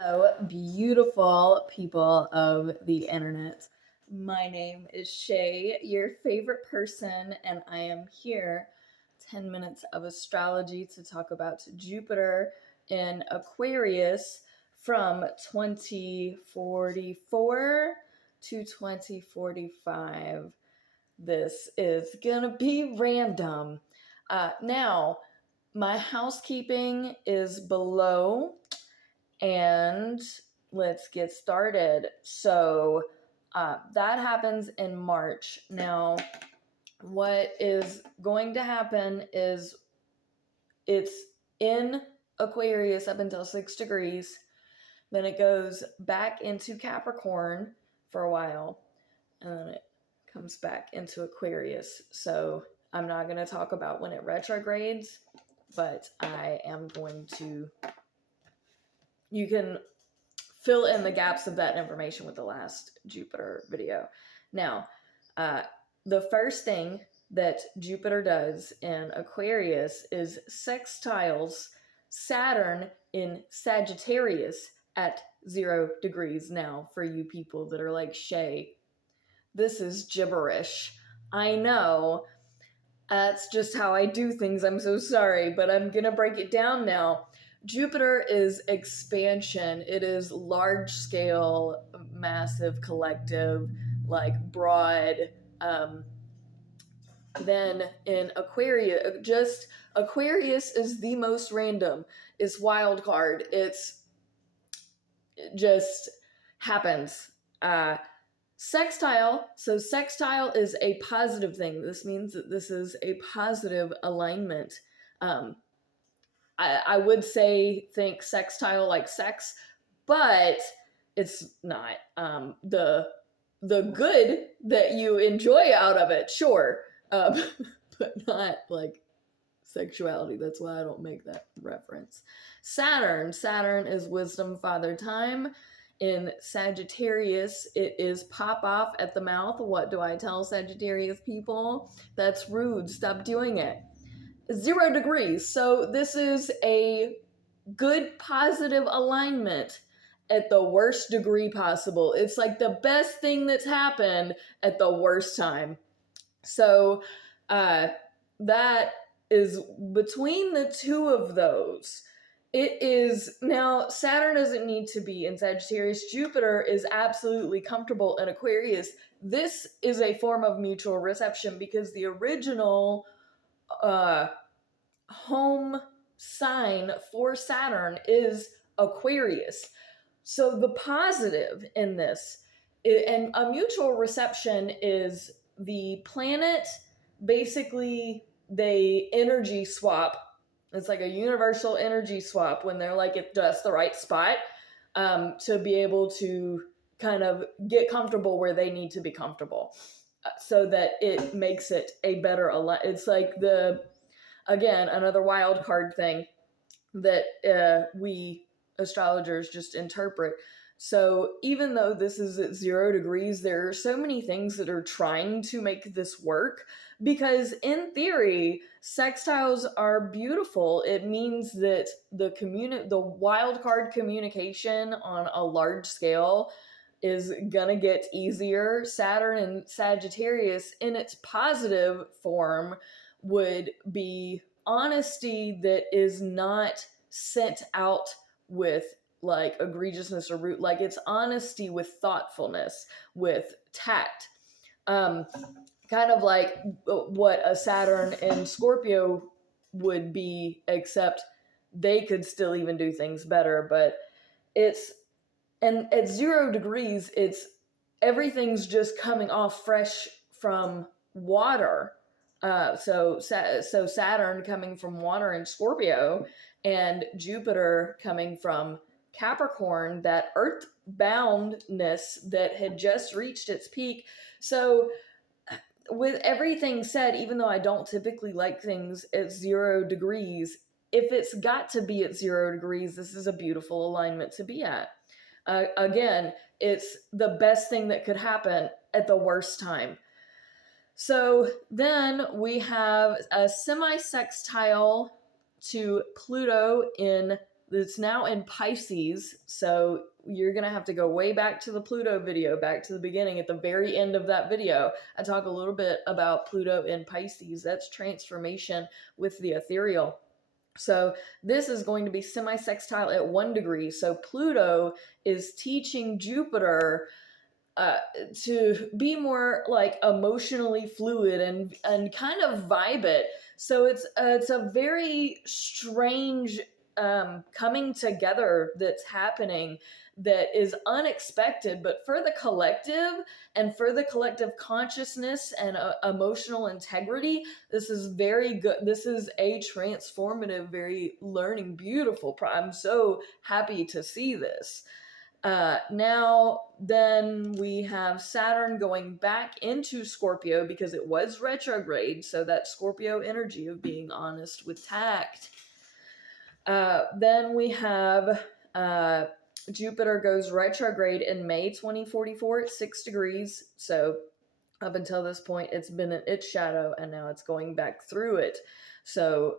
Hello, beautiful people of the internet. My name is Shay, your favorite person, and I am here 10 minutes of astrology to talk about Jupiter in Aquarius from 2044 to 2045. This is gonna be random. Now, my housekeeping is below and let's get started. So that happens in March. Now, what is going to happen is it's in Aquarius up until 6 degrees. Then it goes back into Capricorn for a while, and then it comes back into Aquarius. So I'm not going to talk about when it retrogrades, but I am going to. You can fill in the gaps of that information with the last Jupiter video. Now, the first thing that Jupiter does in Aquarius is sextiles Saturn in Sagittarius at 0 degrees. Now, for you people that are like, Shay, this is gibberish. I know. That's just how I do things. I'm so sorry, but I'm going to break it down now. Jupiter is expansion. It is large scale, massive, collective, like broad. Then in Aquarius, just Aquarius is the most random. It's wild card. It just happens. Sextile. So sextile is a positive thing. This means that this is a positive alignment. I would say think sextile like sex, but it's not. The good that you enjoy out of it, sure, but not like sexuality. That's why I don't make that reference. Saturn is wisdom, father time. In Sagittarius, it is pop off at the mouth. What do I tell Sagittarius people? That's rude. Stop doing it. 0 degrees. So this is a good positive alignment at the worst degree possible. It's like the best thing that's happened at the worst time. So that is between the two of those. It is now Saturn doesn't need to be in Sagittarius. Jupiter is absolutely comfortable in Aquarius. This is a form of mutual reception because the original home sign for Saturn is Aquarius. So the positive in this, and a mutual reception is the planet basically they energy swap. It's like a universal energy swap when they're like at just the right spot to be able to kind of get comfortable where they need to be comfortable so that it makes it a better it's like again another wild card thing that we astrologers just interpret. So even though this is at 0 degrees, there are so many things that are trying to make this work because in theory, sextiles are beautiful. It means that the wild card communication on a large scale is gonna get easier. Saturn and Sagittarius in its positive form would be honesty that is not sent out with like egregiousness or root, like it's honesty with thoughtfulness, with tact. Kind of like what a Saturn in Scorpio would be, except they could still even do things better. But and at 0 degrees, it's everything's just coming off fresh from water. So Saturn coming from water in Scorpio, and Jupiter coming from Capricorn, that earthboundness that had just reached its peak. So with everything said, even though I don't typically like things at 0 degrees, if it's got to be at 0 degrees, this is a beautiful alignment to be at. Again, it's the best thing that could happen at the worst time. So then we have a semi-sextile to Pluto in It's now in Pisces, so you're going to have to go way back to the Pluto video, back to the beginning. At the very end of that video, I talk a little bit about Pluto in Pisces. That's transformation with the ethereal. So this is going to be semi-sextile at 1 degree. So Pluto is teaching Jupiter to be more like emotionally fluid and kind of vibe it. So it's a very strange coming together that's happening that is unexpected, but for the collective and for the collective consciousness and emotional integrity, this is very good. This is a transformative, very learning, beautiful. I'm so happy to see this. Now, then we have Saturn going back into Scorpio because it was retrograde. So that Scorpio energy of being honest with tact. Then we have Jupiter goes retrograde in May 2044 at 6 degrees. So up until this point, it's been in its shadow, and now it's going back through it. So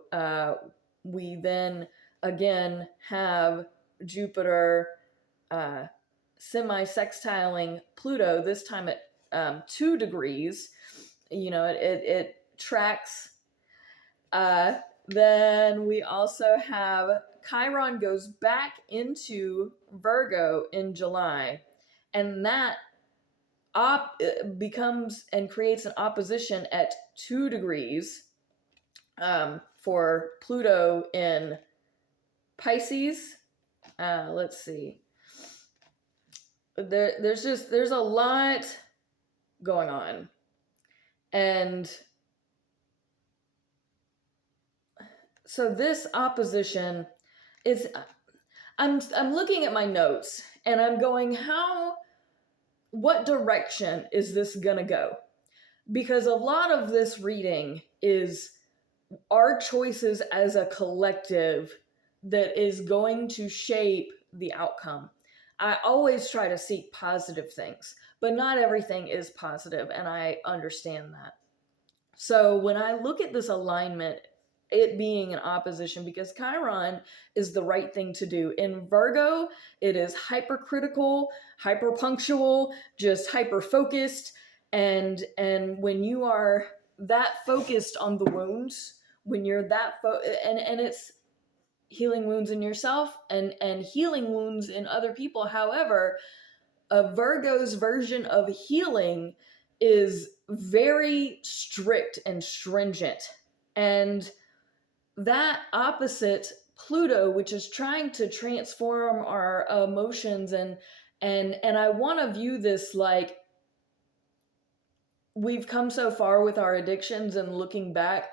we then again have Jupiter semi-sextiling Pluto, this time at 2 degrees. You know, it tracks. Then we also have Chiron goes back into Virgo in July, and that becomes and creates an opposition at 2 degrees for Pluto in Pisces. Let's see. There's a lot going on, and so this opposition is, I'm looking at my notes and I'm going, what direction is this gonna go? Because a lot of this reading is our choices as a collective that is going to shape the outcome. I always try to seek positive things, but not everything is positive, and I understand that. So when I look at this alignment, it being an opposition, because Chiron is the right thing to do. In Virgo, it is hypercritical, hyperpunctual, just hyper-focused, and when you are that focused on the wounds, when you're that and it's healing wounds in yourself and healing wounds in other people. However, a Virgo's version of healing is very strict and stringent. And that opposite Pluto, which is trying to transform our emotions, and I want to view this like we've come so far with our addictions, and looking back,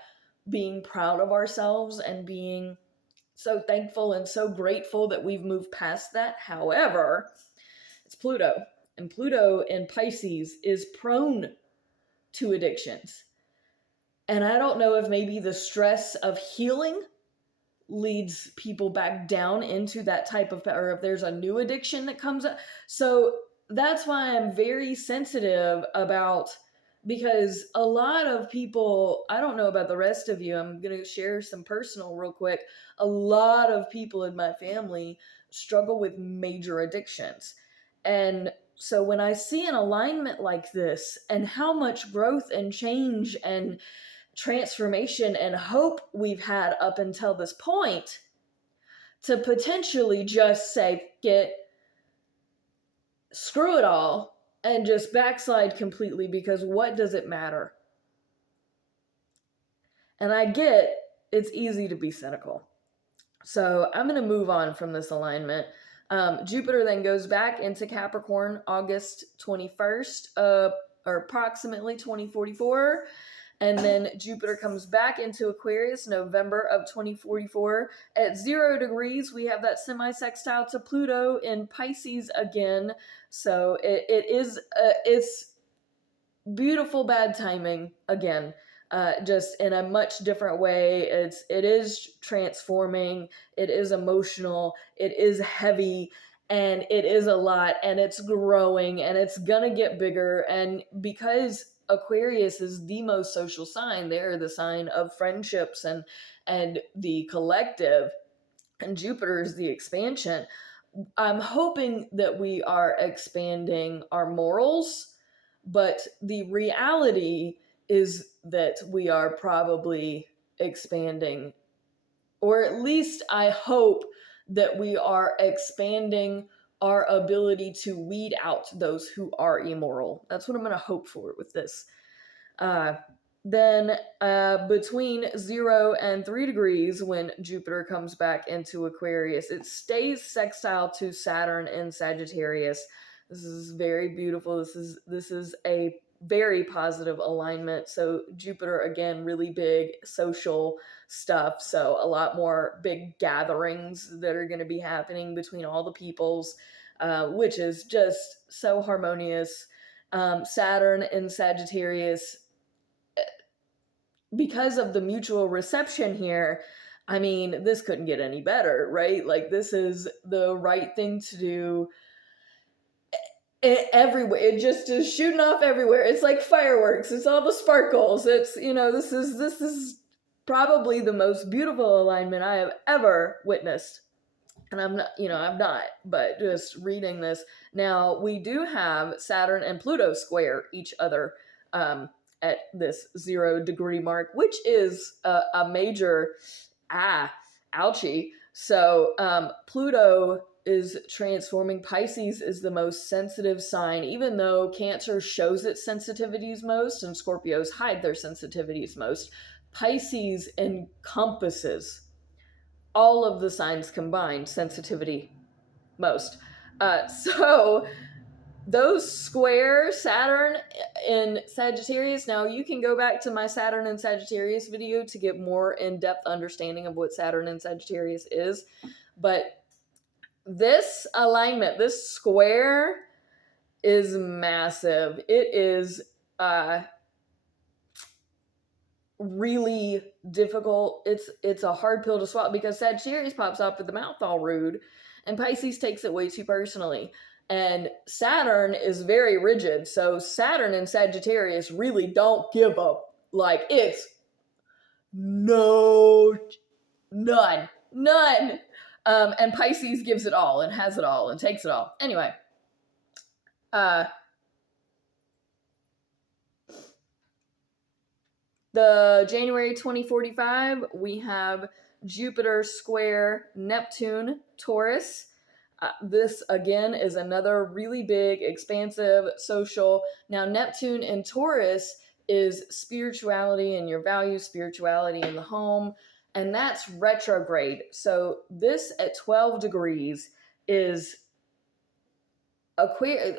being proud of ourselves and being so thankful and so grateful that we've moved past that. However, it's Pluto, and Pluto in Pisces is prone to addictions. And I don't know if maybe the stress of healing leads people back down into that type of, or if there's a new addiction that comes up. So that's why I'm very sensitive about, because a lot of people, I don't know about the rest of you, I'm going to share some personal real quick. A lot of people in my family struggle with major addictions. And so when I see an alignment like this, and how much growth and change and transformation and hope we've had up until this point, to potentially just say, screw it all, and just backslide completely, because what does it matter? And I get it's easy to be cynical. So I'm going to move on from this alignment. Jupiter then goes back into Capricorn August 21st, or approximately 2044. And then Jupiter comes back into Aquarius November of 2044. At 0 degrees, we have that semi-sextile to Pluto in Pisces again. So it's beautiful bad timing again, just in a much different way. It is transforming, it is emotional, it is heavy, and it is a lot, and it's growing, and it's gonna get bigger. And because Aquarius is the most social sign, they're the sign of friendships and the collective. and Jupiter is the expansion. I'm hoping that we are expanding our morals, but the reality is that we are probably expanding, or at least I hope that we are expanding our ability to weed out those who are immoral. That's what I'm going to hope for with this. Uh, then between 0 and 3 degrees, when Jupiter comes back into Aquarius, it stays sextile to Saturn in Sagittarius. This is very beautiful. This is a very positive alignment. So Jupiter, again, really big social stuff. So a lot more big gatherings that are going to be happening between all the peoples, which is just so harmonious. Saturn in Sagittarius, because of the mutual reception here, I mean, this couldn't get any better, right? Like, this is the right thing to do. Everywhere, it just is shooting off everywhere. It's like fireworks. It's all the sparkles. It's, this is probably the most beautiful alignment I have ever witnessed. And I'm not, but just reading this now, we do have Saturn and Pluto square each other at this 0 degree mark, which is a major ouchie. So Pluto is transforming. Pisces is the most sensitive sign, even though Cancer shows its sensitivities most and Scorpios hide their sensitivities most. Pisces encompasses all of the signs combined sensitivity most. So those square Saturn in Sagittarius. Now, you can go back to my Saturn and Sagittarius video to get more in-depth understanding of what Saturn and Sagittarius is. But this alignment, this square, is massive. It is really difficult. It's a hard pill to swallow because Sagittarius pops up with the mouth all rude, and Pisces takes it way too personally. And Saturn is very rigid. So Saturn and Sagittarius really don't give up. Like, it's none. And Pisces gives it all and has it all and takes it all. Anyway, the January 2045, we have Jupiter square Neptune, Taurus. This, again, is another really big, expansive, social. Now, Neptune in Taurus is spirituality and your values, spirituality in the home, and that's retrograde. So this at 12 degrees is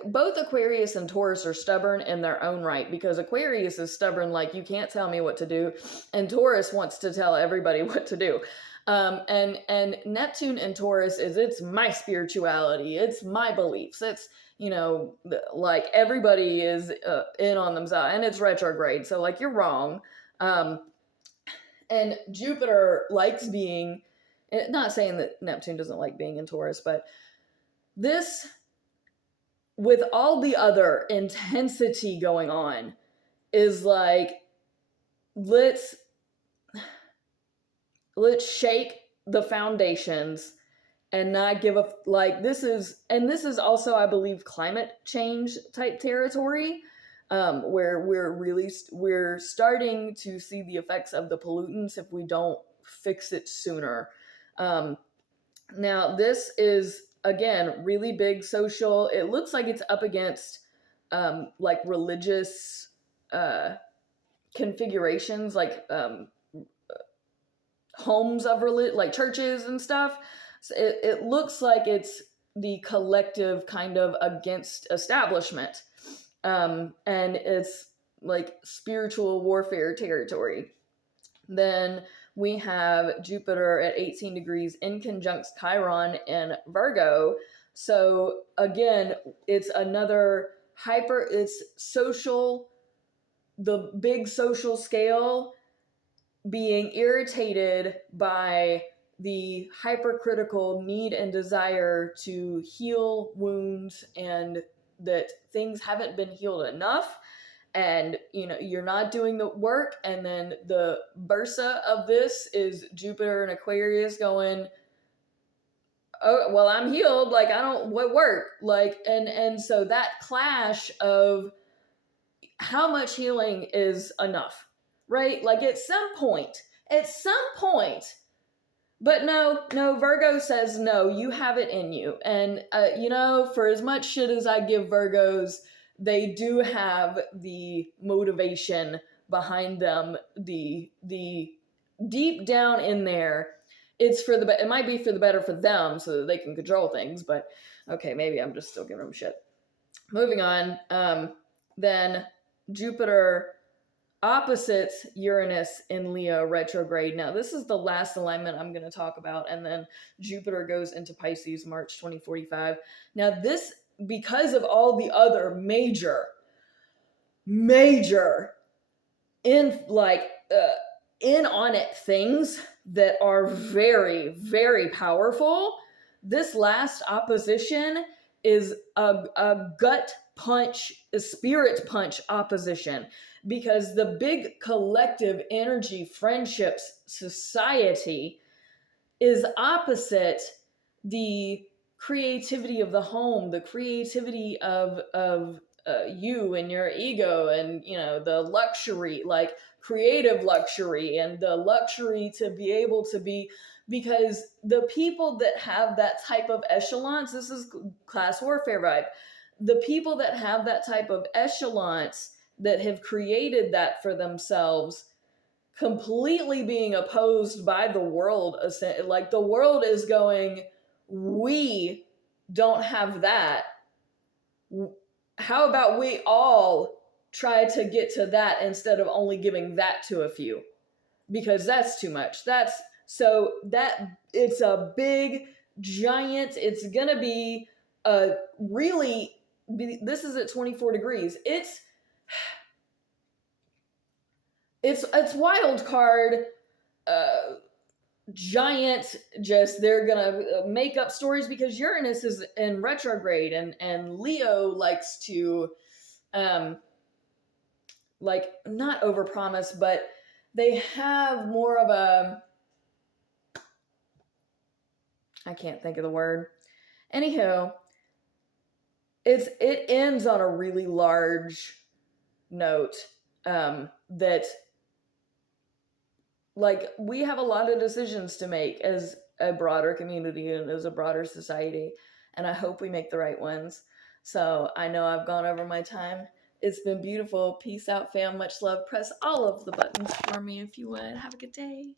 both Aquarius and Taurus are stubborn in their own right, because Aquarius is stubborn, like, you can't tell me what to do, and Taurus wants to tell everybody what to do. And Neptune and Taurus it's my spirituality, it's my beliefs, it's, like, everybody is in on themselves, and it's retrograde, so, like, you're wrong. And Jupiter likes being, not saying that Neptune doesn't like being in Taurus, but this, with all the other intensity going on, is like, let's shake the foundations and not give a, like, this is also, I believe, climate change type territory, where we're starting to see the effects of the pollutants if we don't fix it sooner. Now, this is, again, really big social. It looks like it's up against like religious configurations, like homes of like churches and stuff. So it looks like it's the collective kind of against establishment, and it's like spiritual warfare territory. Then we have Jupiter at 18 degrees in conjunct Chiron in Virgo. So again, it's another it's social, the big social scale being irritated by the hypercritical need and desire to heal wounds, and that things haven't been healed enough, and you're not doing the work. And then the versa of this is Jupiter and Aquarius going, oh well, I'm healed, like I don't what work, like and so that clash of how much healing is enough, right? Like at some point, but no, Virgo says no, you have it in you. And, for as much shit as I give Virgos, they do have the motivation behind them, the deep down in there. It might be for the better for them so that they can control things, but okay, maybe I'm just still giving them shit. Moving on, then Jupiter opposites Uranus in Leo retrograde. Now, this is the last alignment I'm going to talk about, and then Jupiter goes into Pisces March 2045. Now, this, because of all the other major in like in on it things that are very, very powerful, this last opposition is a gut punch, a spirit punch opposition, because the big collective energy, friendships, society is opposite the creativity of the home, the creativity of you and your ego, and the luxury, like creative luxury, and the luxury to be able to be, because the people that have that type of echelons, this is class warfare vibe, the people that have that type of echelons that have created that for themselves, completely being opposed by the world. Like the world is going, we don't have that. How about we all try to get to that instead of only giving that to a few? Because that's too much. It's a big, giant, it's gonna be a really, this is at 24 degrees. It's wild card, giant, just they're gonna make up stories, because Uranus is in retrograde, and Leo likes to like not overpromise, but they have more of a, I can't think of the word. Anywho, it ends on a really large note, that, like, we have a lot of decisions to make as a broader community and as a broader society, and I hope we make the right ones. So I know I've gone over my time. It's been beautiful. Peace out, fam. Much love. Press all of the buttons for me if you would. Have a good day.